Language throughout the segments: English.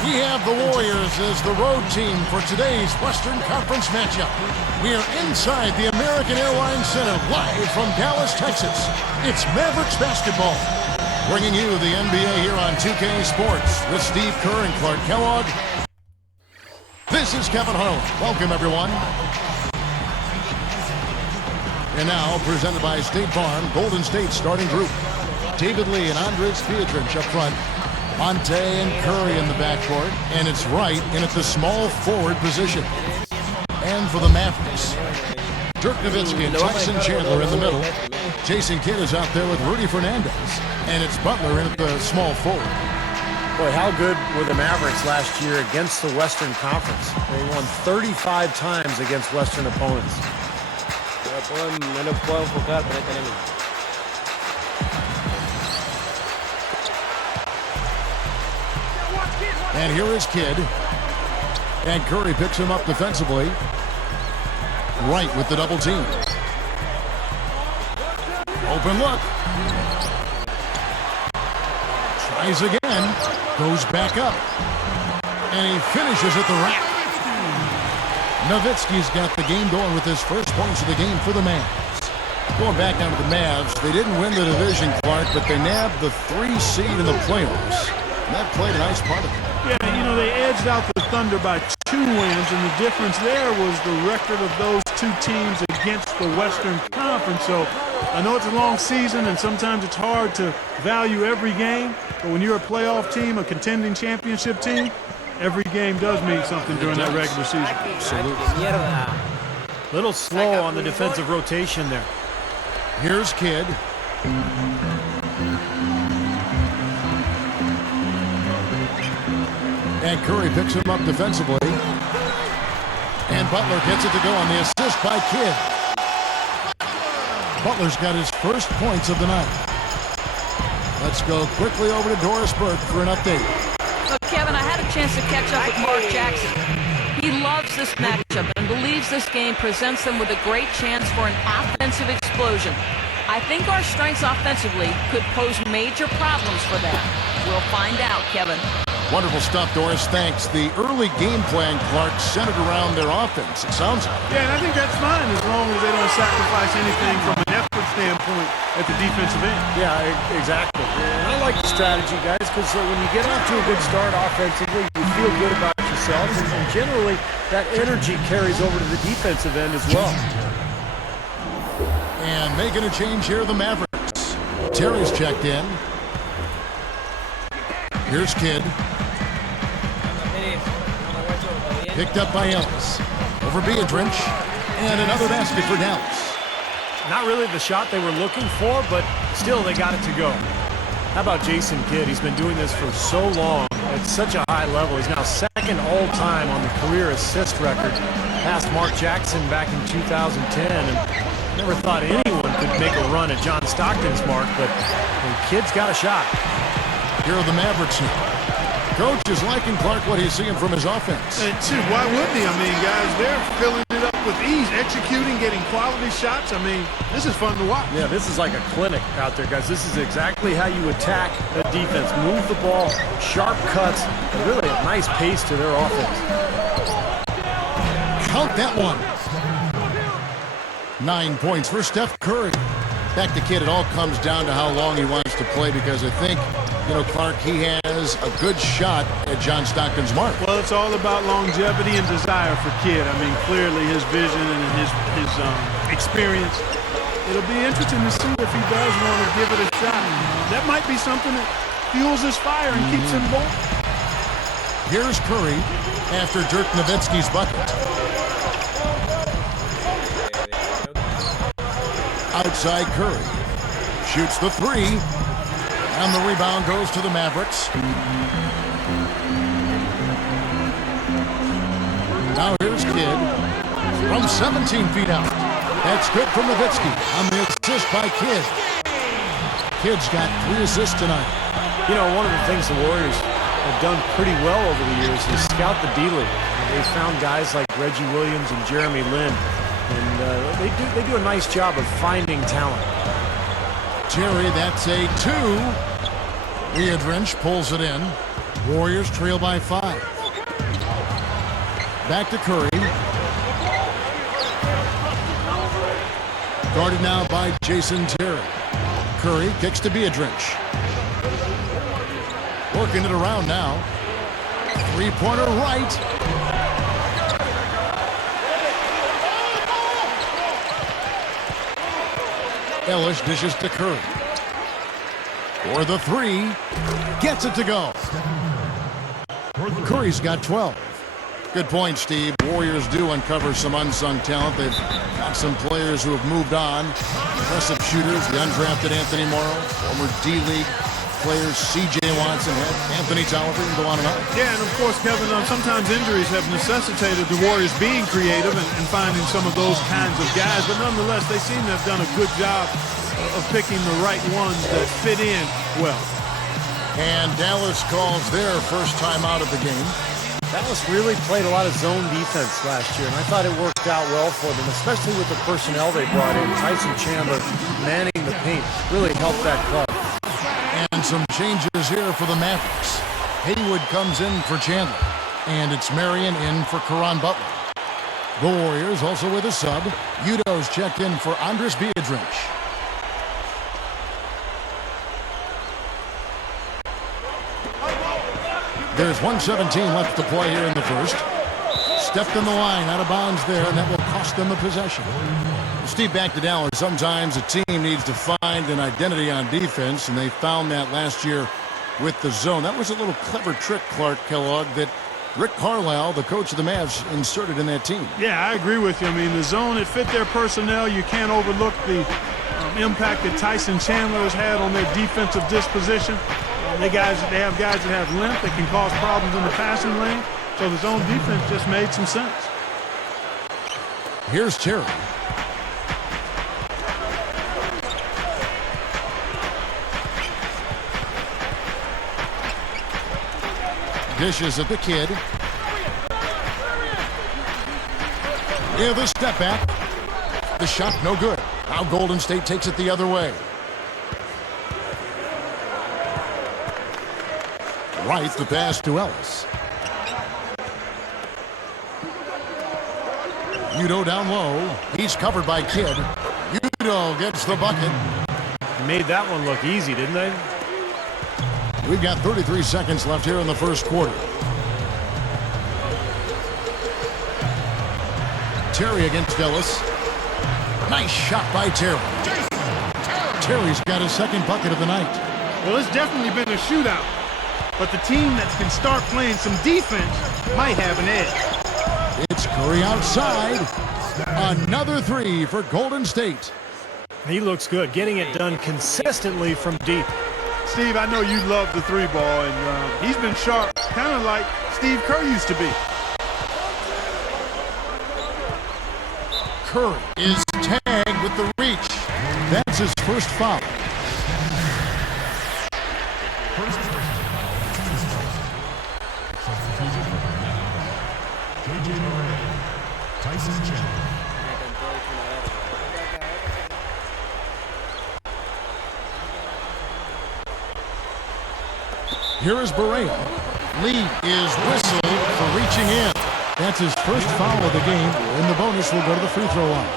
We have the Warriors as the road team for today's Western Conference matchup. We are inside the American Airlines Center, live from Dallas, Texas. It's Mavericks basketball. Bringing you the NBA here on 2K Sports with Steve Kerr and Clark Kellogg. This is Kevin Harlan. Welcome, everyone. And now, presented by State Farm, Golden State starting group. David Lee and Andres Pietrich up front. Monte and Curry in the backcourt. And it's Wright in at the small forward position. And for the Mavericks, Dirk Nowitzki and Tyson Chandler in the middle. Jason Kidd is out there with Rudy Fernandez. And it's Butler in at the small forward. Boy, how good were the Mavericks last year against the Western Conference? They won 35 times against Western opponents. And here is Kidd. And Curry picks him up defensively. Wright with the double team. Open look. Tries again. Goes back up. And he finishes at the rack. Nowitzki's got the game going with his first points of the game for the Mavs. Going back down to the Mavs, they didn't win the division, Clark, but they nabbed the 3 seed in the playoffs. And that played a nice part of it. Yeah, you know, they edged out the Thunder by 2 wins, and the difference there was the record of those 2 teams against the Western Conference. So I know it's a long season, and sometimes it's hard to value every game, but when you're a playoff team, a contending championship team, every game does mean something during that regular season. Absolutely. Little slow on the defensive rotation there. Here's Kidd. And Curry picks him up defensively. And Butler gets it to go on the assist by Kidd. Butler's got his first points of the night. Let's go quickly over to Doris Burke for an update. Look, Kevin, I had a chance to catch up with Mark Jackson. He loves this matchup and believes this game presents them with a great chance for an offensive explosion. I think our strengths offensively could pose major problems for them. We'll find out, Kevin. Wonderful stuff, Doris. Thanks. The early game plan, Clark, centered around their offense, it sounds like. Yeah, and I think that's fine as long as they don't sacrifice anything from an effort standpoint at the defensive end. Yeah, exactly. And I like the strategy, guys, because when you get off to a good start offensively, you feel good about yourself, and generally that energy carries over to the defensive end as well. And making a change here, the Mavericks. Terry's checked in. Here's Kidd. Picked up by Ellis. Over Pietrich. And another basket for Dallas. Not really the shot they were looking for, but still they got it to go. How about Jason Kidd? He's been doing this for so long at such a high level. He's now second all-time on the career assist record, past Mark Jackson back in 2010. And never thought anyone could make a run at John Stockton's mark, but Kidd's got a shot. Here are the Mavericks now. Coach is liking Clark what he's seeing from his offense. And shoot, why wouldn't he? I mean, guys, they're filling it up with ease, executing, getting quality shots. I mean, this is fun to watch. Yeah, this is like a clinic out there, guys. This is exactly how you attack a defense. Move the ball, sharp cuts, and really a nice pace to their offense. Count that one. 9 points for Steph Curry. Back to Kidd, it all comes down to how long he wants to play, because I think, you know, Clark, he has a good shot at John Stockton's mark. Well, it's all about longevity and desire for Kidd. I mean, clearly his vision and his experience. It'll be interesting to see if he does want to give it a shot. That might be something that fuels his fire and keeps him going. Here's Curry after Dirk Nowitzki's bucket. Outside Curry. Shoots the 3. And the rebound goes to the Mavericks. Now here's Kidd. From 17 feet out. That's good from Nowitzki on the assist by Kidd. Kidd's got 3 assists tonight. You know, one of the things the Warriors have done pretty well over the years is scout the D-League. They found guys like Reggie Williams and Jeremy Lin. And they do a nice job of finding talent. Terry, that's a 2. Pietrich pulls it in. Warriors trail by 5. Back to Curry. Guarded now by Jason Terry. Curry kicks to Biedrins. Working it around now. Three-pointer right. Ellis dishes to Curry. For the 3. Gets it to go. Curry's got 12. Good point, Steve. Warriors do uncover some unsung talent. They've got some players who have moved on. Impressive shooters, the undrafted Anthony Morrow, former D-League players, C.J. Watson, Anthony Tolliver, and go on and on. Yeah, and of course, Kevin, sometimes injuries have necessitated the Warriors being creative and finding some of those kinds of guys. But nonetheless, they seem to have done a good job of picking the right ones that fit in well. And Dallas calls their first time out of the game. Dallas really played a lot of zone defense last year, and I thought it worked out well for them, especially with the personnel they brought in. Tyson Chandler manning the paint really helped that club. And some changes here for the Mavericks. Haywood comes in for Chandler, and it's Marion in for Caron Butler. The Warriors also with a sub. Udo's checked in for Andres Biedrins. There's 1:17 left to play here in the first. Stepped in the line, out of bounds there, and that will cost them a possession. Steve, back to Dallas. Sometimes a team needs to find an identity on defense, and they found that last year with the zone. That was a little clever trick, Clark Kellogg, that Rick Carlisle, the coach of the Mavs, inserted in that team. Yeah, I agree with you. I mean, the zone, it fit their personnel. You can't overlook the impact that Tyson Chandler has had on their defensive disposition. They have guys that have length that can cause problems in the passing lane. So the zone defense just made some sense. Here's Terry. Dishes at the kid. Yeah, the step back. The shot no good. Now Golden State takes it the other way. Right, the pass to Ellis. Udo down low. He's covered by Kidd. Udo gets the bucket. Made that one look easy, didn't they? We've got 33 seconds left here in the first quarter. Terry against Ellis. Nice shot by Terry. Terry's got his second bucket of the night. Well, it's definitely been a shootout. But the team that can start playing some defense might have an edge. It's Curry outside. Another 3 for Golden State. He looks good, getting it done consistently from deep. Steve, I know you love the 3 ball, and he's been sharp, kind of like Steve Kerr used to be. Curry is tagged with the reach. That's his first foul. Here is Barea. Lee is whistled for reaching in. That's his first foul of the game, and the bonus will go to the free throw line.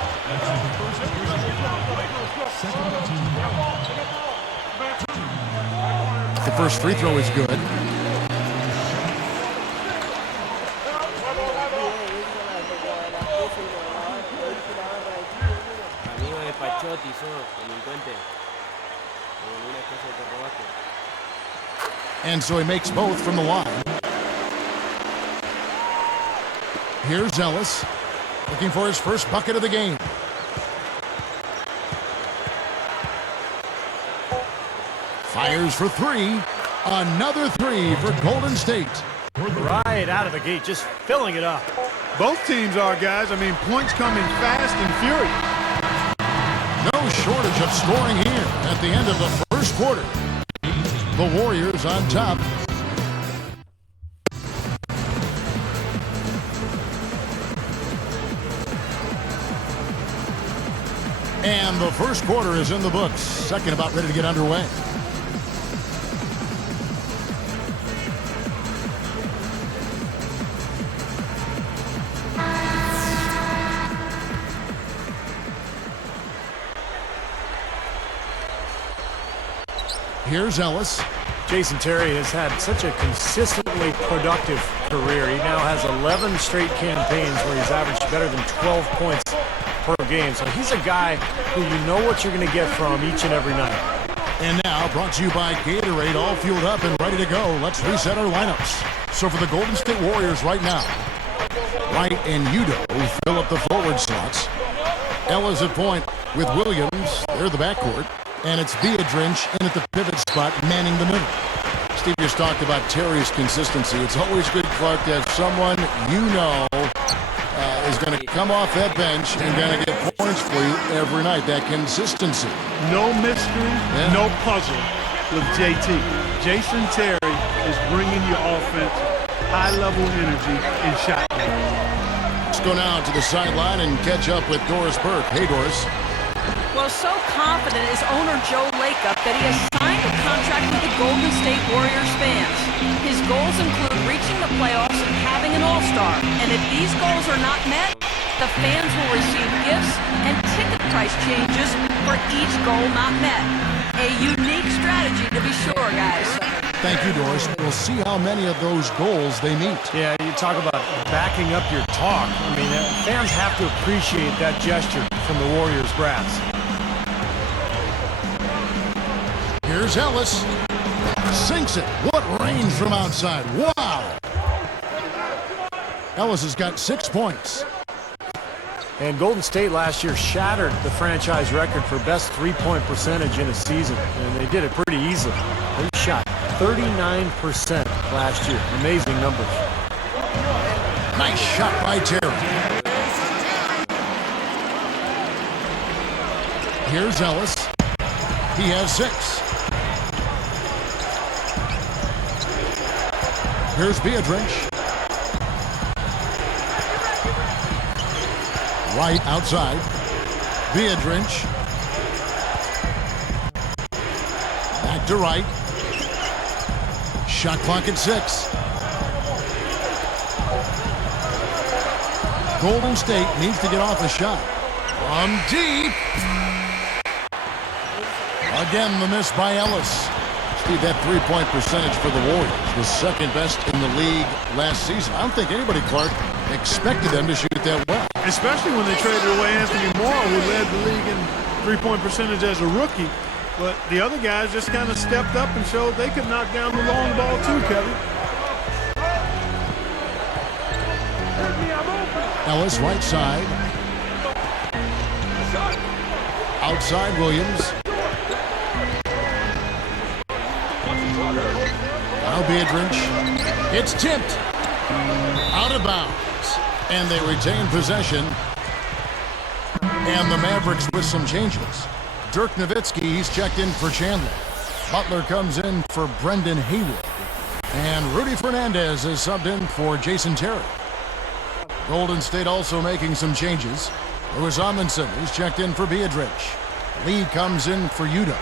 The first free throw is good. And so he makes both from the line. Here's Ellis, looking for his first bucket of the game. Fires for 3. Another 3 for Golden State. Right out of the gate, just filling it up. Both teams are, guys. I mean, points coming fast and furious. No shortage of scoring here at the end of the first quarter. The Warriors on top. And the first quarter is in the books. Second about ready to get underway. Here's Ellis. Jason Terry has had such a consistently productive career. He now has 11 straight campaigns where he's averaged better than 12 points per game. So he's a guy who you know what you're going to get from each and every night. And now, brought to you by Gatorade, all fueled up and ready to go. Let's reset our lineups. So for the Golden State Warriors right now, Wright and Udo fill up the forward slots. Ellis at point with Williams. They're the backcourt. And it's Biedrins in at the pivot spot, manning the middle. Steve just talked about Terry's consistency. It's always good, Clark, to have someone you know is going to come off that bench and going to get points for you every night. That consistency. No mystery, no puzzle with JT. Jason Terry is bringing you offense, high-level energy, and shot. Let's go now to the sideline and catch up with Doris Burke. Hey, Doris. Well, so confident is owner Joe Lakeup that he has signed a contract with the Golden State Warriors fans. His goals include reaching the playoffs and having an all-star. And if these goals are not met, the fans will receive gifts and ticket price changes for each goal not met. A unique strategy to be sure, guys. Thank you, Doris. We'll see how many of those goals they meet. Yeah, you talk about backing up your talk. I mean, fans have to appreciate that gesture from the Warriors brass. Here's Ellis. Sinks it. What range from outside. Wow. Ellis has got 6 points. And Golden State last year shattered the franchise record for best three-point percentage in a season. And they did it pretty easily. They shot 39% last year. Amazing numbers. Nice shot by Terry. Here's Ellis. He has 6. Here's Biedrins. Right outside. Biedrins. Back to right. Shot clock at 6. Golden State needs to get off a shot. From deep. Again, the miss by Ellis. Steve, that three-point percentage for the Warriors was second best in the league last season. I don't think anybody, Clark, expected them to shoot that well. Especially when they traded away Anthony Morrow, who led the league in three-point percentage as a rookie. But the other guys just kind of stepped up and showed they could knock down the long ball too, Kevin. Ellis, right side. Outside, Williams. Now Biedrins. It's tipped. Out of bounds. And they retain possession. And the Mavericks with some changes. Dirk Nowitzki, he's checked in for Chandler. Butler comes in for Brendan Haywood. And Rudy Fernandez is subbed in for Jason Terry. Golden State also making some changes. Louis Amundsen, he's checked in for Biedrins. Lee comes in for Udo.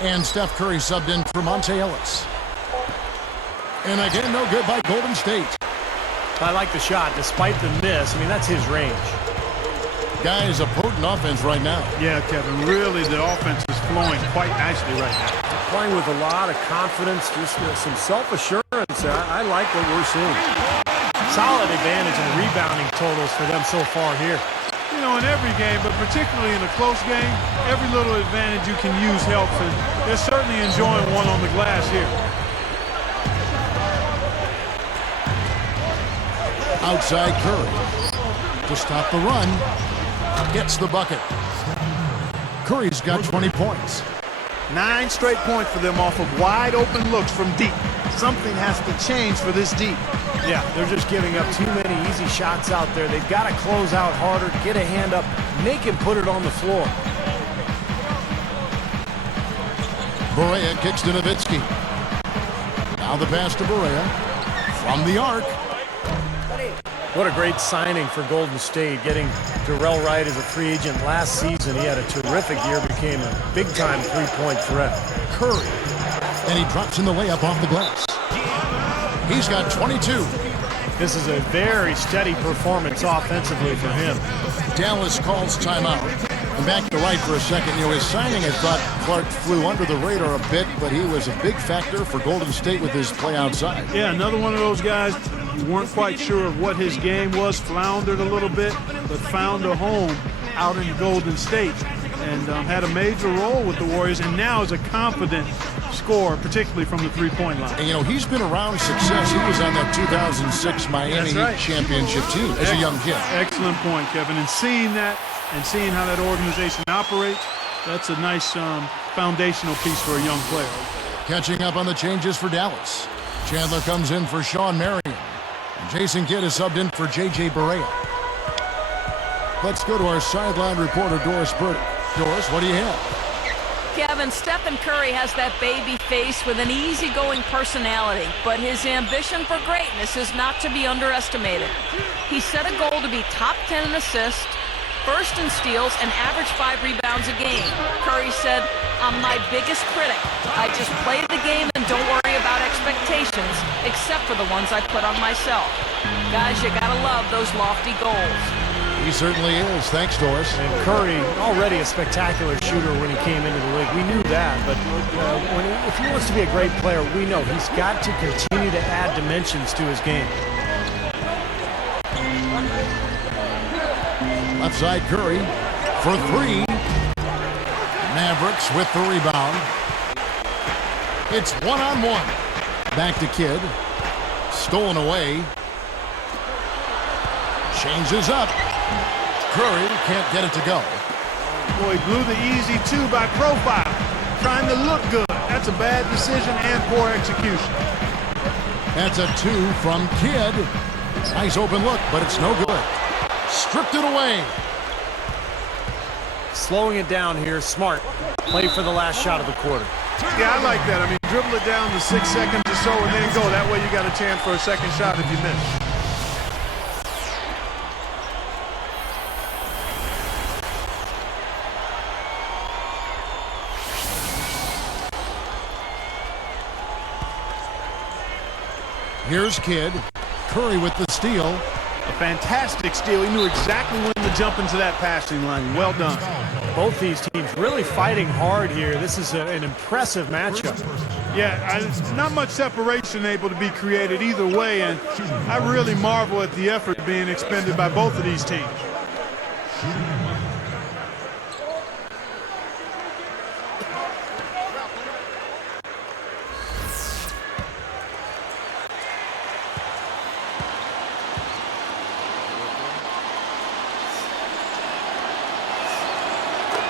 And Steph Curry subbed in for Monte Ellis. And again, no good by Golden State. I like the shot, despite the miss. I mean, that's his range. Guy is a potent offense right now. Yeah, Kevin, really the offense is flowing quite nicely right now. Playing with a lot of confidence, just some self-assurance. I like what we're seeing. Solid advantage in rebounding totals for them so far here. You know, in every game, but particularly in a close game, every little advantage you can use helps, and they're certainly enjoying one on the glass here. Outside Curry to stop the run. Gets the bucket. Curry's got 20 points. 9 straight points for them off of wide open looks from deep. Something has to change for this deep. Yeah, they're just giving up too many easy shots out there. They've got to close out harder, get a hand up, make him put it on the floor. Barea kicks to Nowitzki. Now the pass to Barea. From the arc. What a great signing for Golden State, getting Darrell Wright as a free agent last season. He had a terrific year, became a big-time three-point threat. Curry. And he drops in the layup off the glass. He's got 22. This is a very steady performance offensively for him. Dallas calls timeout. And back to right for a second. His signing, I thought Clark flew under the radar a bit, but he was a big factor for Golden State with his play outside. Yeah, another one of those guys, you weren't quite sure of what his game was, floundered a little bit, but found a home out in Golden State and had a major role with the Warriors, and now is a confident scorer, particularly from the three-point line. And, he's been around success. He was on that 2006 Miami Heat championship team as a young kid. Excellent point, Kevin. And seeing that and seeing how that organization operates, that's a nice foundational piece for a young player. Catching up on the changes for Dallas. Chandler comes in for Sean Marion. And Jason Kidd is subbed in for J.J. Barea. Let's go to our sideline reporter, Doris Burdick. Doris, what do you have? Kevin, Stephen Curry has that baby face with an easygoing personality, but his ambition for greatness is not to be underestimated. He set a goal to be top 10 in assists, first in steals, and average 5 rebounds a game. Curry said, "I'm my biggest critic. I just play the game and don't worry about expectations, except for the ones I put on myself." Guys, you gotta love those lofty goals. He certainly is. Thanks, Doris. And Curry, already a spectacular shooter when he came into the league. We knew that, but if he wants to be a great player, we know he's got to continue to add dimensions to his game. Left side Curry for 3. Mavericks with the rebound. It's one-on-one. Back to Kidd. Stolen away. Changes up. Curry can't get it to go. Boy, he blew the easy 2 by profile, trying to look good. That's a bad decision and poor execution. That's a 2 from Kidd. Nice open look, but it's no good. Stripped it away. Slowing it down here, smart. Play for the last shot of the quarter. Yeah, I like that. I mean, dribble it down to 6 seconds or so and then go. That way you got a chance for a second shot if you miss. Here's Kidd. Curry with the steal. A fantastic steal. He knew exactly when to jump into that passing line. Well done. Both these teams really fighting hard here. This is an impressive matchup. Yeah, not much separation able to be created either way, and I really marvel at the effort being expended by both of these teams.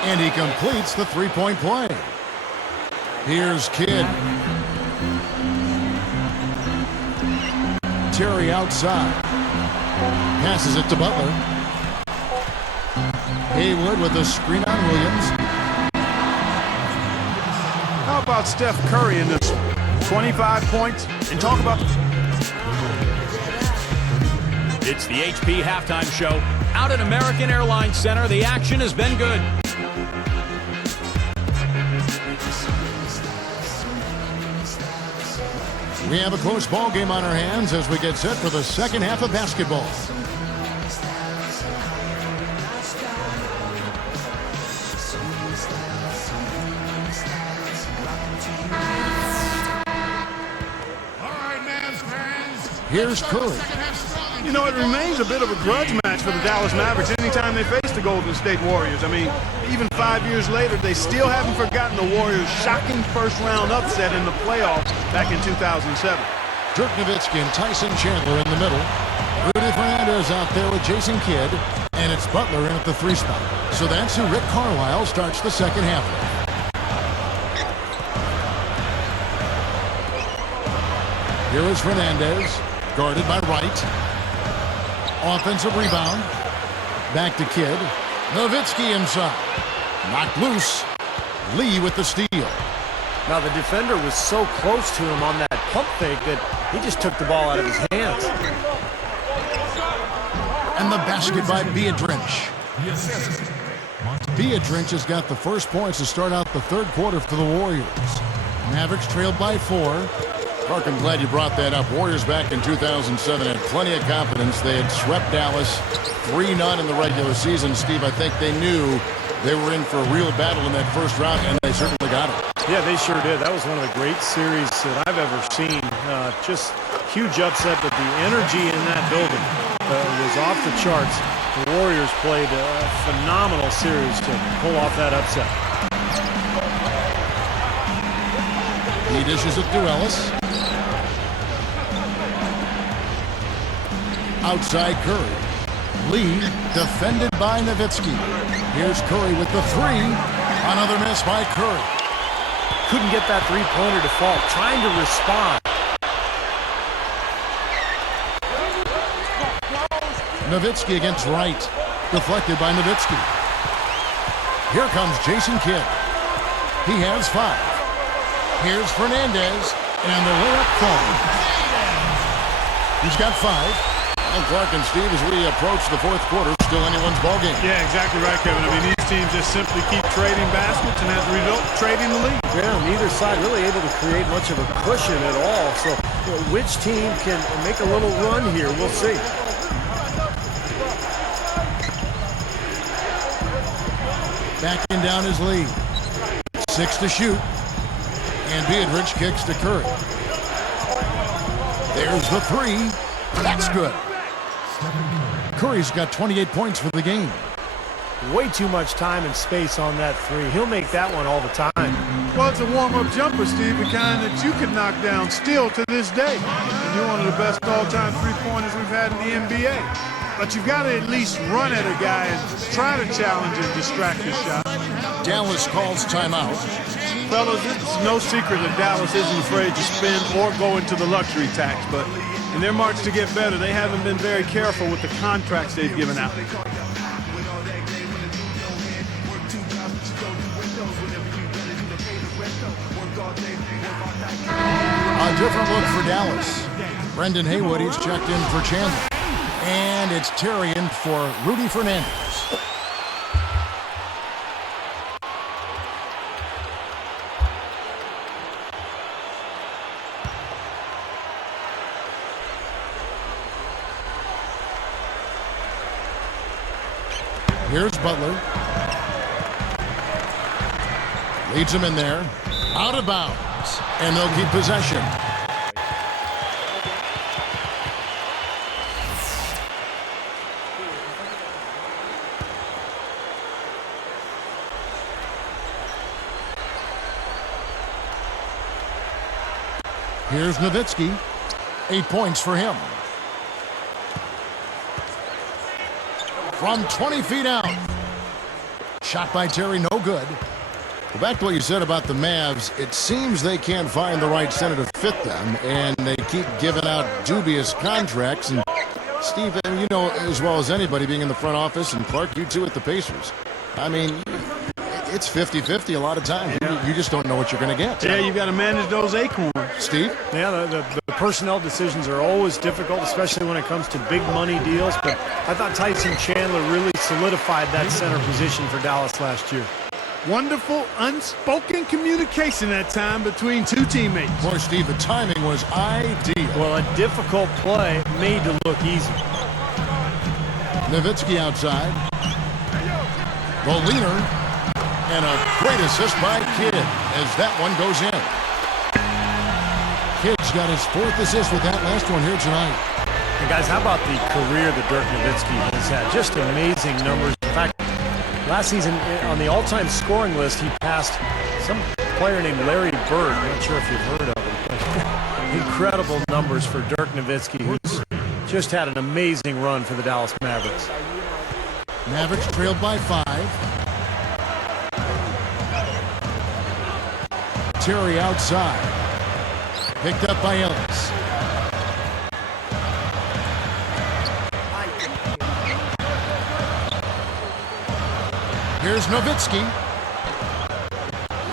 And he completes the three-point play. Here's Kidd. Terry outside. Passes it to Butler. Haywood with the screen on Williams. How about Steph Curry in this one? 25 points. And talk about... It's the HP Halftime Show. Out at American Airlines Center, the action has been good. We have a close ball game on our hands as we get set for the second half of basketball. Here's Curry. You know, it remains a bit of a grudge match for the Dallas Mavericks anytime they face the Golden State Warriors. I mean, even 5 years later, they still haven't forgotten the Warriors' shocking first-round upset in the playoffs back in 2007. Dirk Nowitzki and Tyson Chandler in the middle. Rudy Fernandez out there with Jason Kidd. And it's Butler in at the 3 spot. So that's who Rick Carlisle starts the second half with. Here is Fernandez, guarded by Wright. Offensive rebound. Back to Kidd. Nowitzki inside. Knocked loose. Lee with the steal. Now the defender was so close to him on that pump fake that he just took the ball out of his hands. And the basket by Biedrins. Biedrins has got the first points to start out the third quarter for the Warriors. Mavericks trailed by 4. Clark, I'm glad you brought that up. Warriors back in 2007 had plenty of confidence. They had swept Dallas 3-0 in the regular season. Steve, I think they knew They were in for a real battle in that first round, and they certainly got it. Yeah, they sure did. That was one of the great series that I've ever seen. Just huge upset, but the energy in that building was off the charts. The Warriors played a phenomenal series to pull off that upset. He dishes it to Ellis. Outside Curry. Lee defended by Nowitzki. Here's Curry with the three. Another miss by Curry. Couldn't get that three-pointer to fall. Trying to respond. Nowitzki against Wright. Deflected by Nowitzki. Here comes Jason Kidd. He has 5. Here's Fernandez. And the layup falls. He's got 5. And Clark and Steve, as we approach the fourth quarter, still anyone's ballgame. Yeah, exactly right, Kevin. I mean, these teams just simply keep trading baskets, and as a result, trading the lead. Yeah, neither side really able to create much of a cushion at all. So, which team can make a little run here? We'll see. Backing down his lead. 6 to shoot. And Beatrice kicks to Curry. There's the 3. That's good. Curry's got 28 points for the game. Way too much time and space on that 3. He'll make that one all the time. Well, it's a warm-up jumper, Steve, the kind that you could knock down still to this day. And you're one of the best all-time three-pointers we've had in the NBA. But you've got to at least run at a guy and try to challenge and distract his shot. Dallas calls timeout. Fellas, it's no secret that Dallas isn't afraid to spend or go into the luxury tax, but in their march to get better, they haven't been very careful with the contracts they've given out. A different look for Dallas. Brendan Haywood, he's checked in for Chandler. And it's Terry in for Rudy Fernandez. Here's Butler. Leads him in there. Out of bounds. And they'll keep possession. Here's Nowitzki. 8 points for him. From 20 feet out. Shot by Terry, no good. Well, back to what you said about the Mavs, it seems they can't find the right center to fit them, and they keep giving out dubious contracts. And Steve, you know as well as anybody being in the front office, and Clark, you too at the Pacers. I mean, it's 50-50 a lot of times. You just don't know what you're going to get. Yeah, you got to manage those acorns. Steve? Yeah, the personnel decisions are always difficult, especially when it comes to big money deals. But I thought Tyson Chandler really solidified that center position for Dallas last year. Wonderful unspoken communication that time between two teammates. Boy, Steve, the timing was ideal. Well, a difficult play made to look easy. Nowitzki outside. Voldiii. And a great assist by Kidd as that one goes in. Kidd's got his 4th assist with that last one here tonight. And guys, how about the career that Dirk Nowitzki has had? Just amazing numbers. In fact, last season on the all-time scoring list, he passed some player named Larry Bird. I'm not sure if you've heard of him. But incredible numbers for Dirk Nowitzki, who's just had an amazing run for the Dallas Mavericks. Mavericks trailed by 5. Terry outside. Picked up by Ellis. Here's Nowitzki.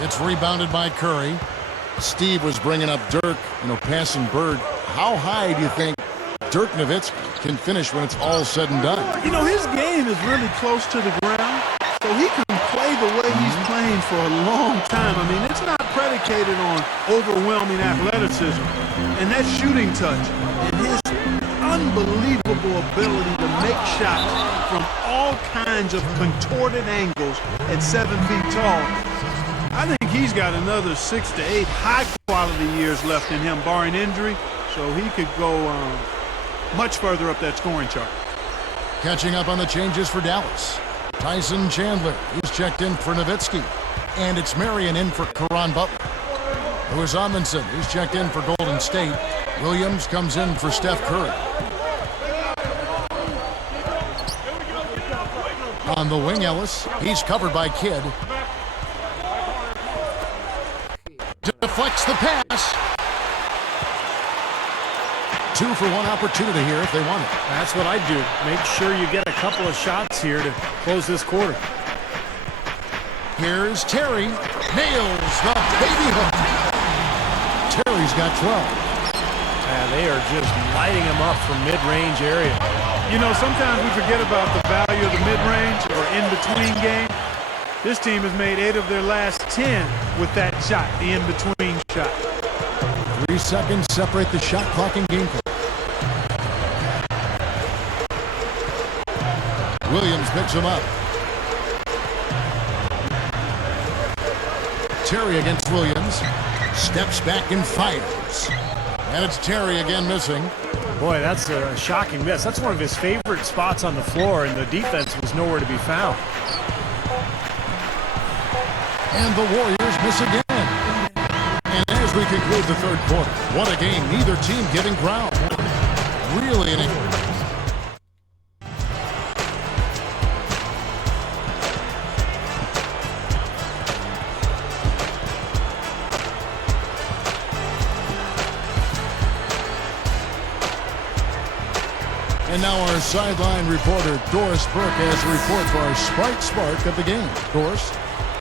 It's rebounded by Curry. Steve was bringing up Dirk, passing Bird. How high do you think Dirk Nowitzki can finish when it's all said and done? His game is really close to the ground, so he can play the way he's playing for a long time. I mean, it's not predicated on overwhelming athleticism and that shooting touch. And his unbelievable ability to make shots from all kinds of contorted angles at 7 feet tall. I think he's got another 6 to 8 high-quality years left in him, barring injury, so he could go much further up that scoring chart. Catching up on the changes for Dallas. Tyson Chandler, he's checked in for Nowitzki. And it's Marion in for Caron Butler. Lewis Amundsen, he's checked in for Golden State. Williams comes in for Steph Curry. On the wing, Ellis, he's covered by Kidd. Deflects the pass. 2 for 1 opportunity here if they want it. That's what I do. Make sure you get a couple of shots here to close this quarter. Here's Terry. Nails the baby hook. Terry's got 12. They are just lighting him up from mid-range area. You know, sometimes we forget about the value of the mid-range or in-between game. This team has made 8 of their last 10 with that shot, the in-between shot. 3 seconds separate the shot clock and game clock. Williams picks him up. Terry against Williams. Steps back and fires. And it's Terry again missing. Boy, that's a shocking miss. That's one of his favorite spots on the floor, and the defense was nowhere to be found. And the Warriors miss again. And as we conclude the third quarter, what a game. Neither team giving ground. Really an And now our sideline reporter, Doris Burke, has a report for our Sprite Spark of the game. Doris?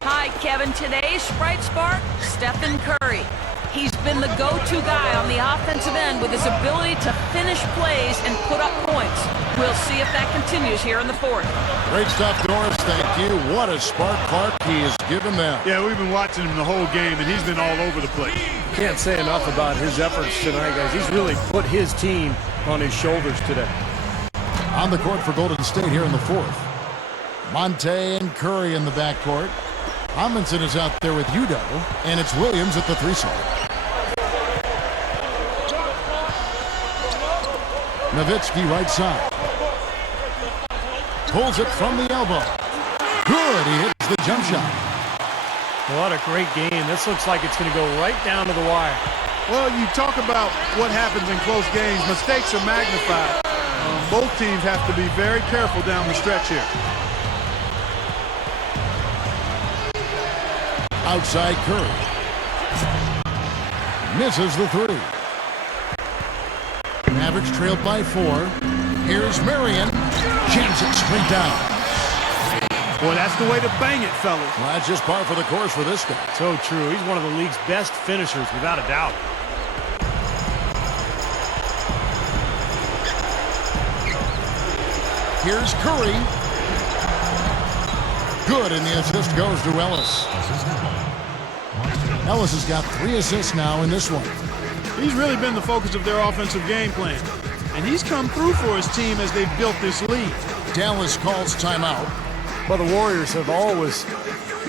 Hi, Kevin. Today's Sprite Spark, Stephen Curry. He's been the go-to guy on the offensive end with his ability to finish plays and put up points. We'll see if that continues here in the fourth. Great stuff, Doris. Thank you. What a spark Clark he has given them. Yeah, we've been watching him the whole game, and he's been all over the place. Can't say enough about his efforts tonight, guys. He's really put his team on his shoulders today. On the court for Golden State here in the fourth. Monte and Curry in the backcourt. Amundsen is out there with Udo, and it's Williams at the 3 spot. Nowitzki right side. Pulls it from the elbow. Good, he hits the jump shot. What a great game. This looks like it's going to go right down to the wire. Well, you talk about what happens in close games. Mistakes are magnified. Both teams have to be very careful down the stretch here. Outside Curry. Misses the 3. Mavericks trailed by 4. Here's Marion. Jams it straight down. Boy, that's the way to bang it, fellas. Well, that's just par for the course for this guy. So true. He's one of the league's best finishers, without a doubt. Here's Curry. Good, and the assist goes to Ellis. Ellis has got 3 assists now in this one. He's really been the focus of their offensive game plan. And he's come through for his team as they've built this lead. Dallas calls timeout. Well, the Warriors have always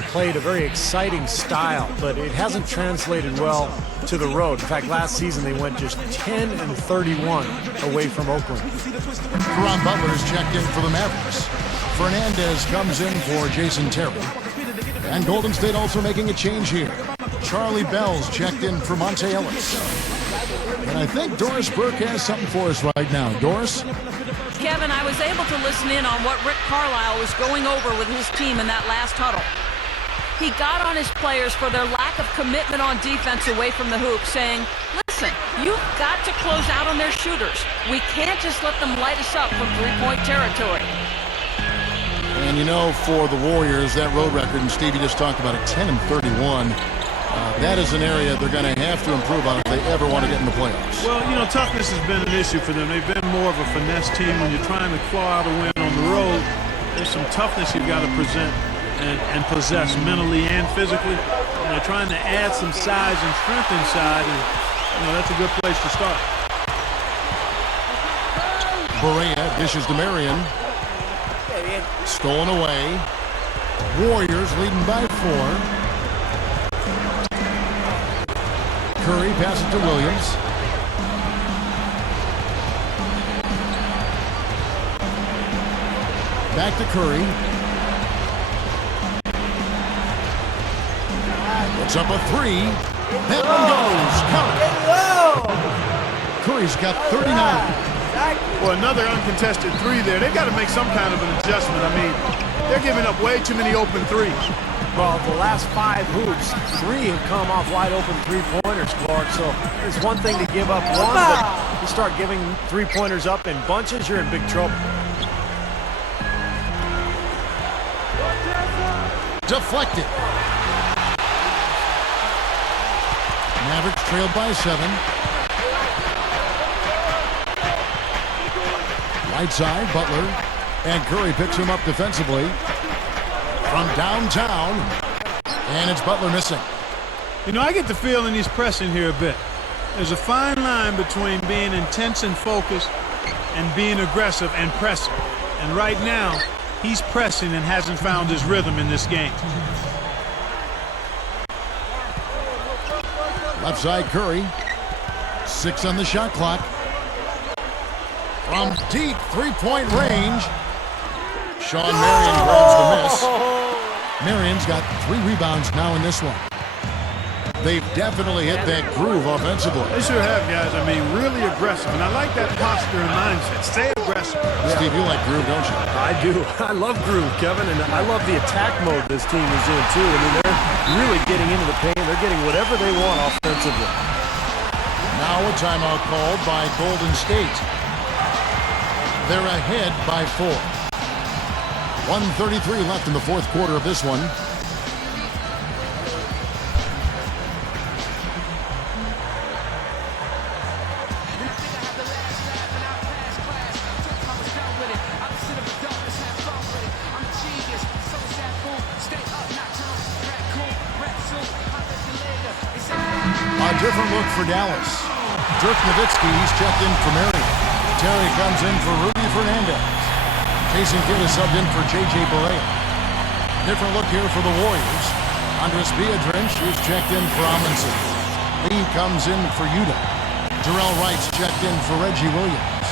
played a very exciting style, but it hasn't translated well to the road. In fact, last season they went just 10-31 away from Oakland. Caron Butler is checked in for the Mavericks. Fernandez comes in for Jason Terry. And Golden State also making a change here. Charlie Bell's checked in for Monte Ellis. And I think Doris Burke has something for us right now. Doris? Kevin, I was able to listen in on what Rick Carlisle was going over with his team in that last huddle. He got on his players for their lack of commitment on defense away from the hoop, saying, listen, you've got to close out on their shooters. We can't just let them light us up from three-point territory. And you know, for the Warriors, that road record, and Steve, you just talked about it, 10-31. That is an area they're going to have to improve on if they ever want to get in the playoffs. Well, you know, toughness has been an issue for them. They've been more of a finesse team. When you're trying to claw out a win on the road, there's some toughness you've got to present and possess mentally and physically. And they're trying to add some size and strength inside, and you know, that's a good place to start. Berea dishes to Marion. Stolen away. Warriors leading by 4. Curry passes to Williams. Back to Curry. Puts up a 3. That one goes. Count. Curry's got 39. Well, another uncontested 3 there. They've got to make some kind of an adjustment. I mean, they're giving up way too many open 3s. Well, the last 5 hoops, 3 have come off wide open three-pointers, Clark. So it's one thing to give up one, but you start giving three-pointers up in bunches, you're in big trouble. Deflected. Mavericks trailed by 7. Right side, Butler. And Curry picks him up defensively. From downtown. And it's Butler missing. You know, I get the feeling he's pressing here a bit. There's a fine line between being intense and focused and being aggressive and pressing. And right now, he's pressing and hasn't found his rhythm in this game. Left side, Curry. 6 on the shot clock. From deep three-point range. Sean Marion grabs the miss. Marion's got 3 rebounds now in this one. They've definitely hit that groove offensively. They sure have, guys. I mean, really aggressive. And I like that posture and mindset. Stay aggressive. Steve, you like groove, don't you? I do. I love groove, Kevin, and I love the attack mode this team is in, too. I mean, they're really getting into the paint. They're getting whatever they want offensively. Now a timeout called by Golden State. They're ahead by 4. 1:33 left in the fourth quarter of this one. A different look for Dallas. Dirk Nowitzki, he's checked in for Marion. Terry comes in for Rudy Fernandez. Jason Kidd is subbed in for J.J. Berea. Different look here for the Warriors. Andres Biedrins is checked in for Amundsen. Lee comes in for Yuta. Terrell Wright's checked in for Reggie Williams.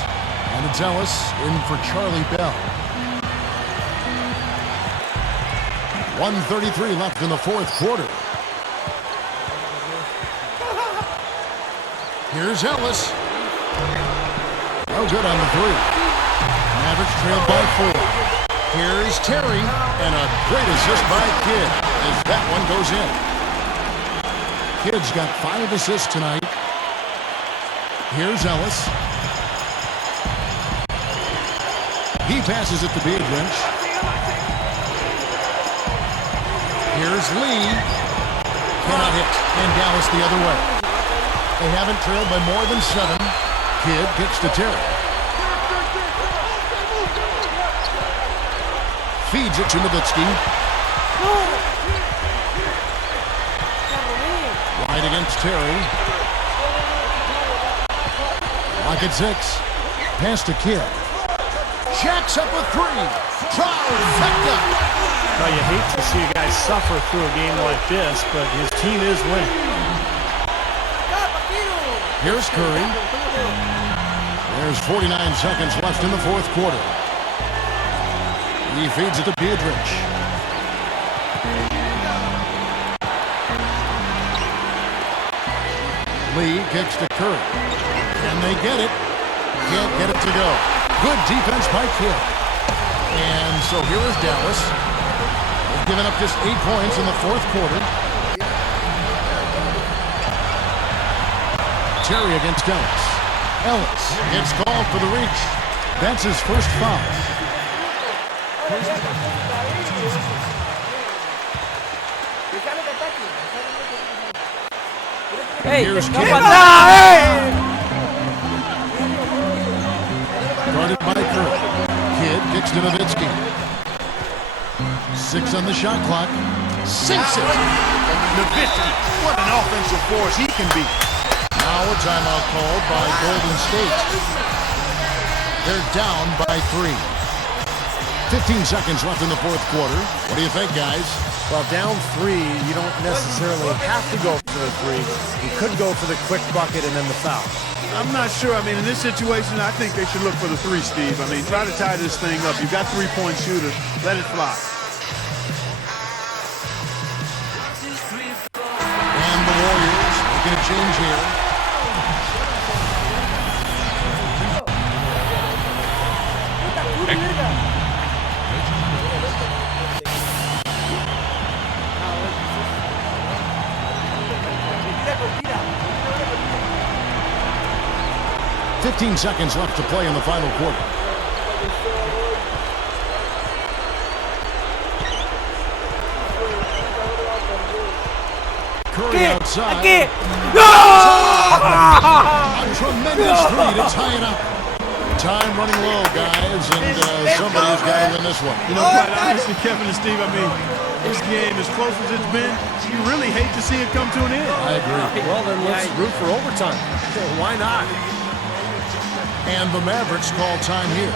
And it's Ellis in for Charlie Bell. 1:33 left in the fourth quarter. Here's Ellis. No good on the 3. Mavericks trailed by 4. Here's Terry, and a great assist by Kidd as that one goes in. Kidd's got 5 assists tonight. Here's Ellis. He passes it to Biedrins. Here's Lee. Cannot hit, and Dallas the other way. They haven't trailed by more than 7. Kidd gets to Terry. Feeds it to Nowitzki. Right against Terry. Lock at 6. Pass to Kidd. Jacks up a 3. Trifecta. Now, you hate to see a guy suffer through a game like this, but his team is winning. Here's Curry. There's 49 seconds left in the fourth quarter. He feeds it to Biedrins. Lee kicks to Curry. And they get it. Can't get it to go. Good defense by Kidd. And so here is Dallas. They've given up just 8 points in the fourth quarter. Terry against Ellis. Ellis gets called for the reach. That's his first foul. Hey, here's no Kidd. Guarded by Curry. Kidd kicks to Nowitzki. 6 on the shot clock. Sinks it. Nowitzki, what an offensive force he can be. Now a timeout called by Golden State. They're down by 3. 15 seconds left in the fourth quarter. What do you think, guys? Well, down 3, you don't necessarily have to go for the 3. You could go for the quick bucket and then the foul. I'm not sure. I mean, in this situation, I think they should look for the 3, Steve. I mean, try to tie this thing up. You've got 3-point shooters. Let it fly. And the Warriors making a change here. Fifteen seconds left to play in the final quarter. Curry outside. A tremendous 3 to tie it up. Time running low, guys, and somebody's got to win this one. You know, quite honestly, Kevin and Steve, I mean, this game, as close as it's been, you really hate to see it come to an end. I agree. Well, then let's root for overtime. Why not? And the Mavericks call time here.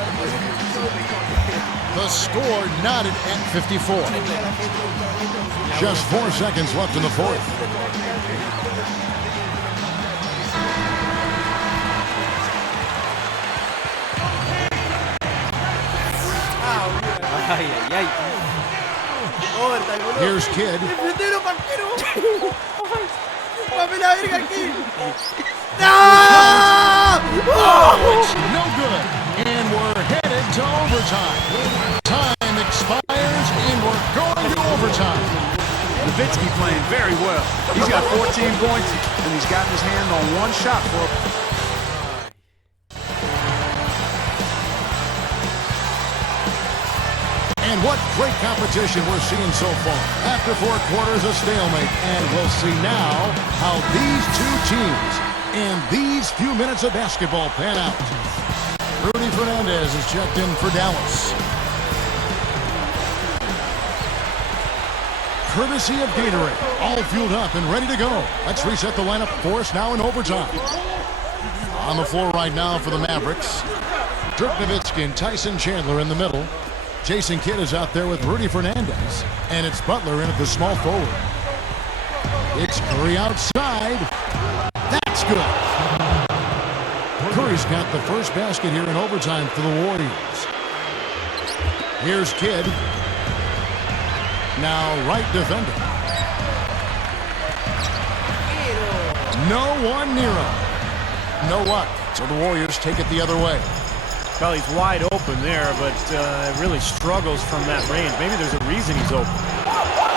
The score knotted at 54. Just 4 seconds left in the fourth. Here's Kidd. Oh, it's no good. And we're headed to overtime. Time expires, and we're going to overtime. Nowitzki playing very well. He's got 14 points, and he's gotten his hand on 1 shot for And what great competition we're seeing so far. After 4 quarters, a stalemate. And we'll see now how these two teams and these few minutes of basketball pan out. Rudy Fernandez is checked in for Dallas. Courtesy of Gatorade, all fueled up and ready to go. Let's reset the lineup for us now in overtime. On the floor right now for the Mavericks, Dirk Nowitzki and Tyson Chandler in the middle. Jason Kidd is out there with Rudy Fernandez, and it's Butler in at the small forward. It's Curry outside. That's good. Curry's got the first basket here in overtime for the Warriors. Here's Kidd. Now right defender. No one near him. No luck. So the Warriors take it the other way. Well, he's wide open there, but really struggles from that range. Maybe there's a reason he's open.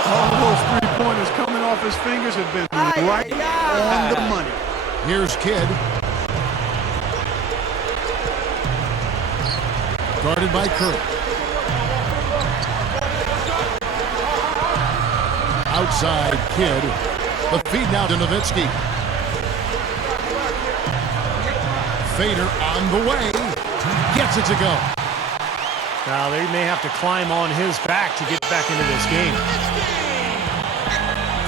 all those 3-pointers coming off his fingers have been right on the money. Here's Kidd. Guarded by Curry. Outside Kidd. The feed now to Nowitzki. Fader on the way. Gets it to go. Now they may have to climb on his back to get back into this game.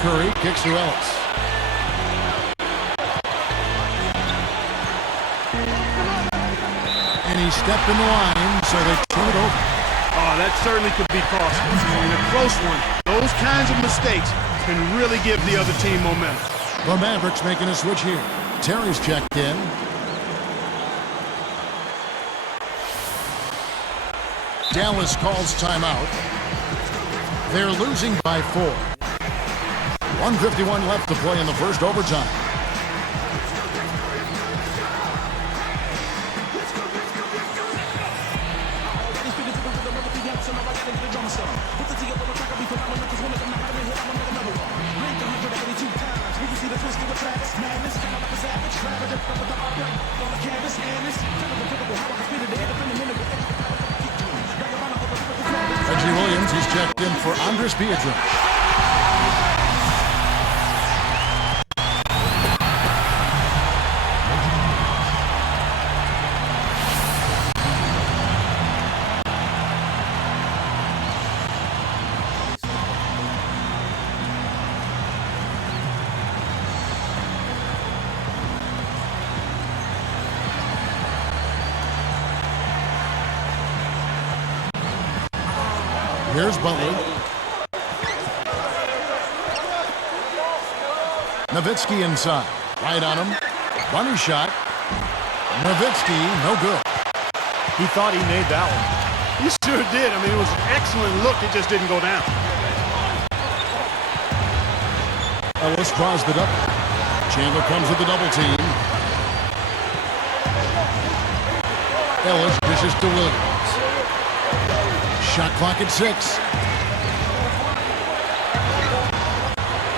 Curry kicks to Ellis. And he stepped in the line, so they turn it over. Oh, that certainly could be costly. In a close one, those kinds of mistakes can really give the other team momentum. The Mavericks making a switch here. Terry's checked in. Dallas calls timeout. They're losing by 4. 1:51 left to play in the first overtime. Reggie Williams, he's checked in for Andres Pietrich. Here's Butler. Nowitzki inside. Right on him. Bunny shot. Nowitzki, no good. He thought he made that one. He sure did. I mean, it was an excellent look. It just didn't go down. Ellis draws the double. Chandler comes with the double team. Ellis dishes to Williams. Shot clock at 6.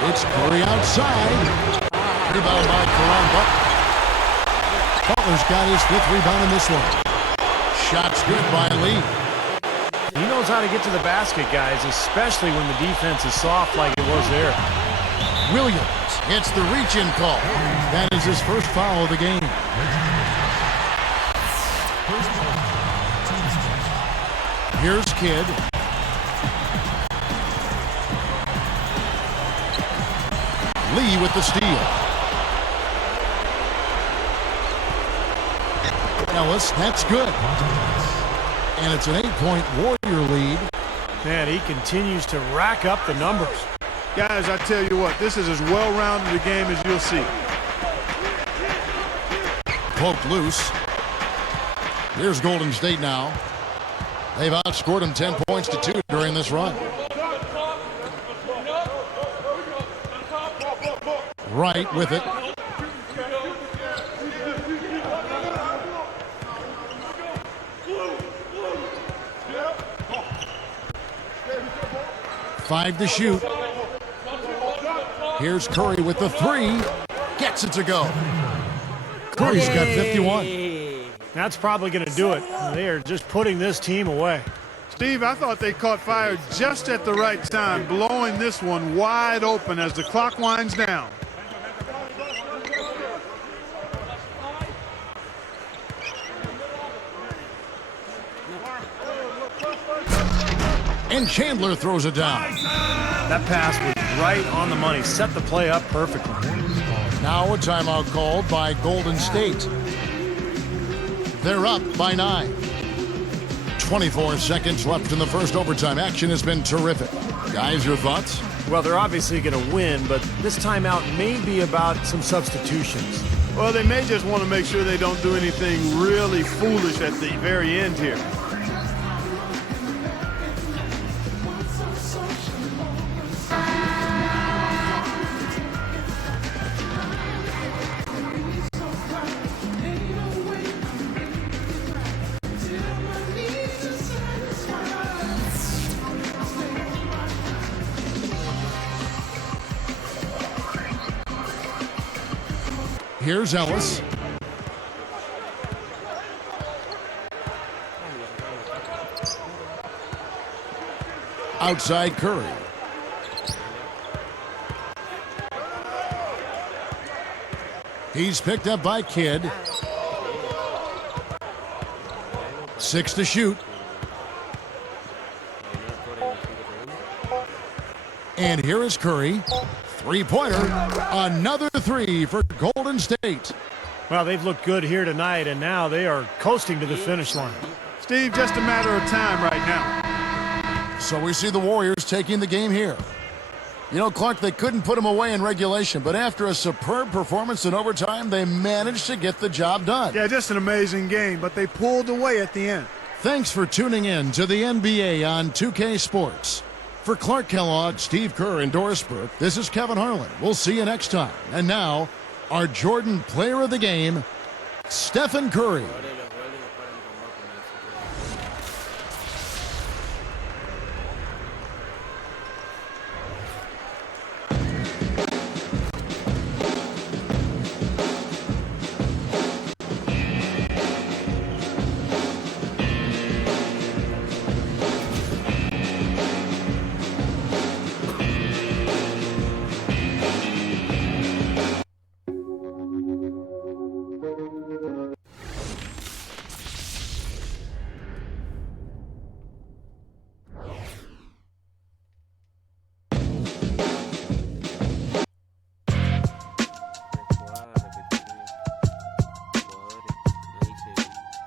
It's Curry outside. Rebound by Karan Butler. Butler's got his 5th rebound in this one. Shot's good by Lee. He knows how to get to the basket, guys, especially when the defense is soft like it was there. Williams hits the reach-in call. That is his first foul of the game. Here's Kidd. Lee with the steal. Ellis, that's good. And it's an 8-point Warrior lead. Man, he continues to rack up the numbers. Guys, I tell you what, this is as well-rounded a game as you'll see. Poked loose. Here's Golden State now. They've outscored them 10 points to 2 during this run. Right with it. Five to shoot. Here's Curry with the 3. Gets it to go. Curry's got 51. That's probably going to do it. They are just putting this team away. Steve, I thought they caught fire just at the right time, blowing this one wide open as the clock winds down. And Chandler throws it down. That pass was right on the money. Set the play up perfectly. Now a timeout called by Golden State. They're up by 9. 24 seconds left in the first overtime. Action has been terrific. Guys, your thoughts? Well, they're obviously going to win, but this timeout may be about some substitutions. Well, they may just want to make sure they don't do anything really foolish at the very end here. Here's Ellis. Outside Curry. He's picked up by Kidd. 6 to shoot. And here is Curry. Three-pointer. Another 3 for Golden State. Well, they've looked good here tonight, and now they are coasting to the finish line. Steve, just a matter of time right now. So we see the Warriors taking the game here. You know, Clark, they couldn't put them away in regulation, but after a superb performance in overtime, they managed to get the job done. Yeah, just an amazing game, but they pulled away at the end. Thanks for tuning in to the NBA on 2K Sports. For Clark Kellogg, Steve Kerr, and Doris Burke, this is Kevin Harlan. We'll see you next time. And now, our Jordan Player of the Game, Stephen Curry.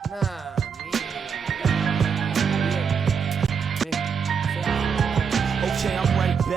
Nah,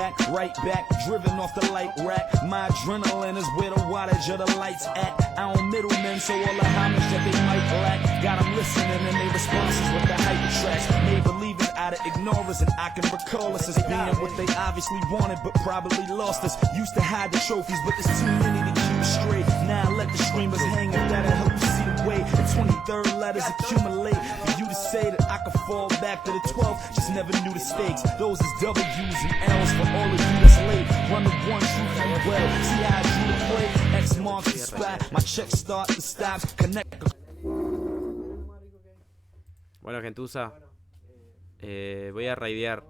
back, right back, driven off the light rack. My adrenaline is where the wattage of the lights at. I don't middlemen, so all the homage that they might lack. Got them listening and they responses with the hype tracks. Made believers out of ignorance, and I can recall us as being what they obviously wanted, but probably lost us. Used to hide the trophies, but there's too many to keep straight. Now I let the streamers hang if that'll help you see the way. The 23rd letters accumulate for you to say that I could fall back to the 12th. Just never knew the stakes. Those is W's and L's for all of you that's late. Run the one truthfully well. See how I drew the play. X marks the spot. My check start to stops. Connect. Bueno, gentuza, voy a raidear